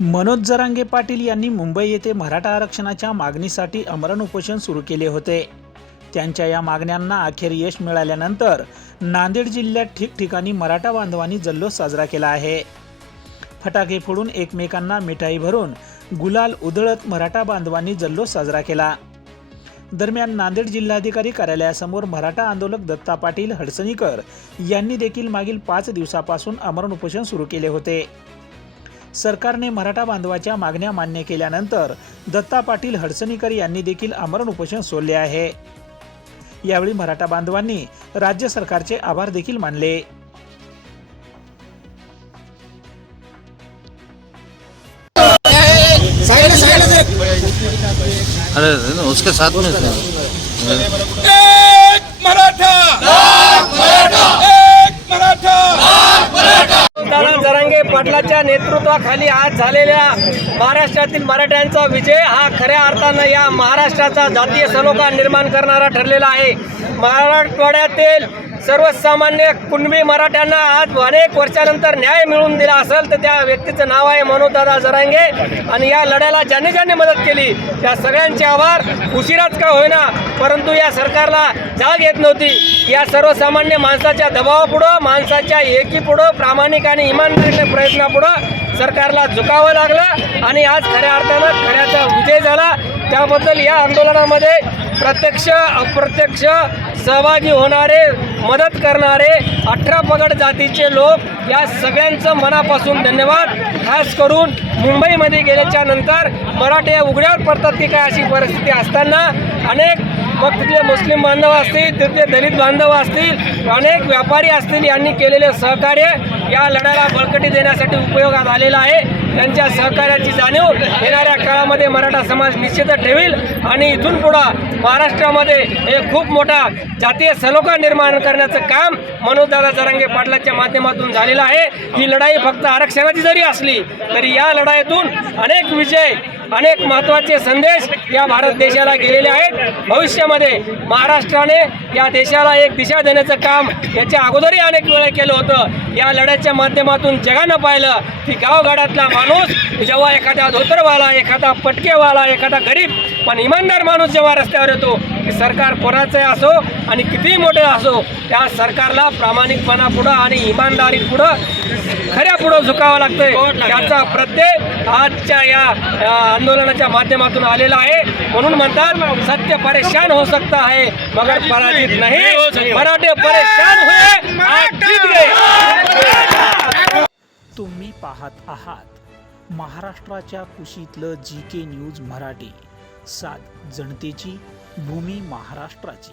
मनोज जरांगे पाटील यांनी मुंबई येथे मराठा आरक्षणाच्या मागणीसाठी अमरण उपोषण सुरू केले होते. त्यांच्या या मागण्यांना अखेर यश मिळाल्यानंतर नांदेड जिल्ह्यात ठिकठिकाणी मराठा बांधवांनी जल्लोष साजरा केला आहे. फटाके फोडून एकमेकांना मिठाई भरून गुलाल उधळत मराठा बांधवांनी जल्लोष साजरा केला. दरम्यान नांदेड जिल्हाधिकारी कार्यालयासमोर मराठा आंदोलक दत्ता पाटील हडसणीकर यांनी देखील मागील पाच दिवसापासून अमरण उपोषण सुरू केले होते. सरकारने मराठा बांधवाच्या मागण्या मान्य केल्यानंतर दत्ता पाटील हडसणीकर यांनी देखील अमरण उपोषण सोडले आहे. यावेळी मराठा बांधवांनी राज्य सरकारचे आभार देखील मानले. अरे उसके साथ में एक मराठा! एक मराठा दादा जरांगे पाटलाच्या नेतृत्वाखाली आज झालेल्या महाराष्ट्रातील मराठ्यांचा विजय हा खऱ्या अर्थानं या महाराष्ट्राचा जातीय सलोखा निर्माण करणारा ठरलेला आहे. मराठवाड्यातील सर्वसामान्य कुणबी मराठ्यांना आज अनेक वर्षानंतर न्याय मिळवून दिला असेल तर त्या व्यक्तीचं नाव आहे मनोजदादा जरांगे. आणि या लढ्याला ज्यांनी ज्यांनी मदत केली त्या सगळ्यांचे आभार. उशिराच का होईना परंतु या सरकारला जाग येत नव्हती. या सर्वसामान्य माणसाच्या दबावापुढं माणसाच्या एकीपुढं प्रामाणिक आणि इमानदारीच्या प्रयत्नापुढं सरकारला झुकावं लागलं. आणि आज खऱ्या अर्थानं खऱ्याचा विजय झाला. त्याबद्दल या आंदोलनामध्ये प्रत्यक्ष अप्रत्यक्ष सहभागी होणारे मदत करणारे अठरा पगड जातीचे लोक या सगळ्यांचं मनापासून धन्यवाद. खास करून मुंबईमध्ये गेल्याच्यानंतर मराठे उघड्यावर पडतात की काय अशी परिस्थिती असताना अनेक मग तिथले मुस्लिम बांधव असतील तिथले दलित बांधव असतील अनेक व्यापारी असतील यांनी केलेले सहकार्य या लढ्याला बळकटी देण्यासाठी उपयोगात आलेला आहे. त्यांच्या सहकार्याची जाणीव येणाऱ्या काळामध्ये मराठा समाज निश्चितच ठेवील आणि इथून पुढं महाराष्ट्रामध्ये हे खूप मोठा जातीय सलोखा निर्माण करण्याचं काम मनोजदादा जरांगे पाटलाच्या माध्यमातून झालेलं आहे. ही लढाई फक्त आरक्षणाची जरी असली तरी या लढाईतून अनेक विजय अनेक महत्त्वाचे संदेश या भारत देशाला गेलेले आहेत. भविष्यामध्ये महाराष्ट्राने या देशाला एक दिशा देण्याचं काम याच्या अगोदरही अनेक वेळा केलं होतं. या लढ्याच्या माध्यमातून जगानं पाहिलं की गावगाड्यातला माणूस जेव्हा एखादा धोतरवाला एखादा पटकेवाला एखादा गरीब पण इमानदार माणूस जेव्हा रस्त्यावर येतो की सरकार कोणाचंही असो आणि कितीही मोठे असो त्या सरकारला प्रामाणिकपणापुढं आणि इमानदारीपुढं खऱ्या पुढं झुकावं लागतंय. त्याचा प्रत्यय आजच्या या आंदोलनाच्या माध्यमातून आलेला आहे. म्हणून म्हणतात सत्य परेशान हो सकता है मगर पराजित नाही मराठे परेशान हुए आज जीत गए। तुम्ही पाहत आहात महाराष्ट्राच्या कुशीतलं जी के न्यूज मराठी. सात जनतेची भूमी महाराष्ट्राची.